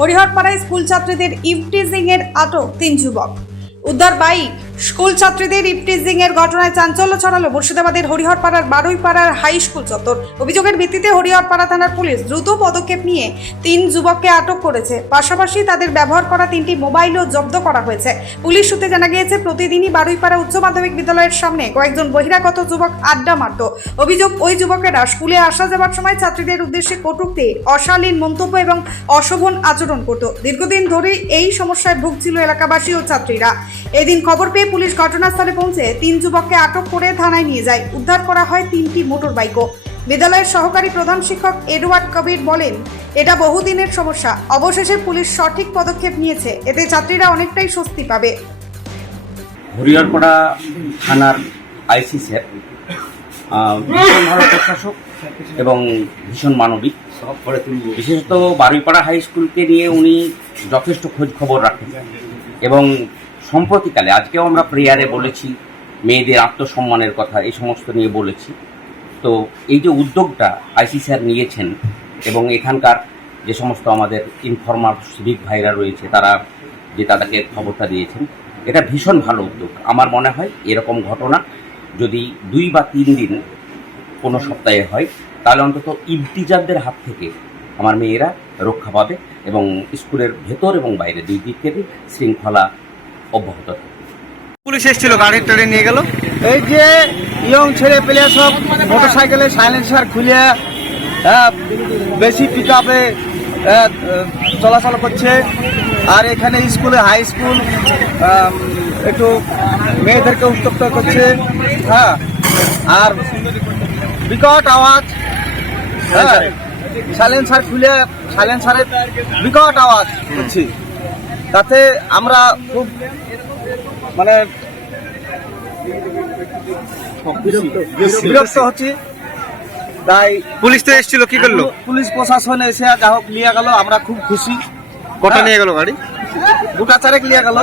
হরিহরপাড়ায় school ছাত্রীদের eve teasing এর আটক 3 যুবক। উদ্ধার বাইক। স্কুল ছাত্রীদের ইভটিজিং এর ঘটনায় চাঞ্চল্য ছড়ালো মুর্শিদাবাদের হরিহরপাড়ার বারুইপাড়ার হাই স্কুল চত্বর। অভিযোগের ভিত্তিতে হরিহরপাড়া থানার পুলিশ দ্রুত পদক্ষেপ নিয়ে 3 যুবককে আটক করেছে। পাশাপাশি তাদের ব্যবহার করা 3টি মোবাইলও জব্দ করা হয়েছে। পুলিশ সূত্রে জানা গিয়েছে, প্রতিদিনই বারুইপাড়া উচ্চ মাধ্যমিক বিদ্যালয়ের সামনে কয়েকজন বহিরাগত যুবক আড্ডা মারত। অভিযোগ, ওই যুবকেরা স্কুলে আসা যাওয়ার সময় ছাত্রীদের উদ্দেশ্যে কটূক্তি, অশালীন মন্তব্য এবং অশোভন আচরণ করত। দীর্ঘদিন ধরে এই সমস্যায় ভুগছিল এলাকাবাসী ও ছাত্রীরা। এদিন খবর পেয়ে পুলিশ ঘটনাস্থলে পৌঁছে 3 যুবককে আটক করে থানায় নিয়ে যায়। উদ্ধার করা হয় 3টি মোটর বাইকও। বিদ্যালয়ের সহকারী প্রধান শিক্ষক এডওয়ার্ড কবির বলেন, এটা বহুদিনের সমস্যা। অবশেষে পুলিশ সঠিক পদক্ষেপ নিয়েছে, এতে ছাত্রীরা অনেকটাই স্বস্তি পাবে। হরিহরপাড়া থানার আইসি স্যার ভীষণ ভালো প্রশাসক এবং ভীষণ মানবিক। বিশেষত বারুইপাড়া হাই স্কুলকে নিয়ে উনি যথেষ্ট খোঁজ খবর রাখেন এবং সম্প্রতিকালে আজকেও আমরা প্রেয়ারে বলেছি মেয়েদের আত্মসম্মানের কথা, এই সমস্ত নিয়ে বলেছি। তো এই যে উদ্যোগটা আইসি স্যার নিয়েছেন এবং এখানকার যে সমস্ত আমাদের ইনফর্মার সিভিক ভাইরা রয়েছে তারা যে তাদেরকে খবরটা দিয়েছেন, এটা ভীষণ ভালো উদ্যোগ। আমার মনে হয় এরকম ঘটনা যদি 2 বা 3 দিন কোনো সপ্তাহে হয়, তাহলে অন্তত ইভটিজারদের হাত থেকে আমার মেয়েরা রক্ষা পাবে এবং স্কুলের ভেতর এবং বাইরে 2 দিক থেকে শৃঙ্খলা অব্যাহত থাকে। পুলিশ এসেছিল, গাড়ি টাড়ি নিয়ে গেল। এই যে ইয়ং ছেলে পেলে সব মোটরসাইকেলে সাইলেন্সার খুলে বেশি পিক আপে চলাচল করছে। আর এখানে স্কুলে হাই স্কুল একটু মেয়েদেরকে উত্তপ্ত করছে। হ্যাঁ, আর বিকট আওয়াজ, হ্যাঁ, সাইলেন্সার খুলে সাইলেন্সারের বিকট আওয়াজ করছি। তাতে আমরা খুব মানে বিরক্ত হচ্ছি। তাই পুলিশ তো এসেছিল, কি করলো? পুলিশ প্রশাসন এসে যা হোক নিয়ে গেল, আমরা খুব খুশি। কটা নিয়ে গেল গাড়ি? 2-4 নিয়ে গেল।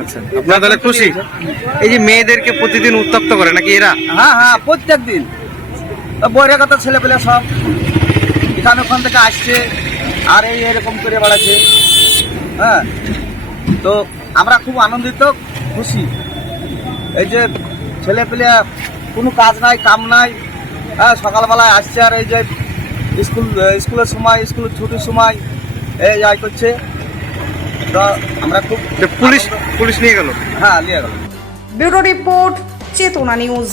আচ্ছা, আপনারা তাহলে খুশি? এই যে মেয়েদেরকে প্রতিদিন উত্তপ্ত করে নাকি এরা? হ্যাঁ হ্যাঁ, প্রত্যেক দিন বহিরাগত ছেলে পেলে সব এখানে ওখান থেকে আসছে আর এরকম করে বেড়াচ্ছে। হ্যাঁ, তো আমরা খুব আনন্দিত, খুশি। এই যে ছেলে পেলে কোনো কাজ নাই, কাম নাই, হ্যাঁ, সকালবেলায় আসছে আর এই যে স্কুলের সময়, স্কুলের ছুটির সময় এই যাই করছে। তো আমরা খুব পুলিশ নিয়ে গেল। হ্যাঁ, নিয়ে গেল। ব্যুরো রিপোর্ট, চেতনা নিউজ।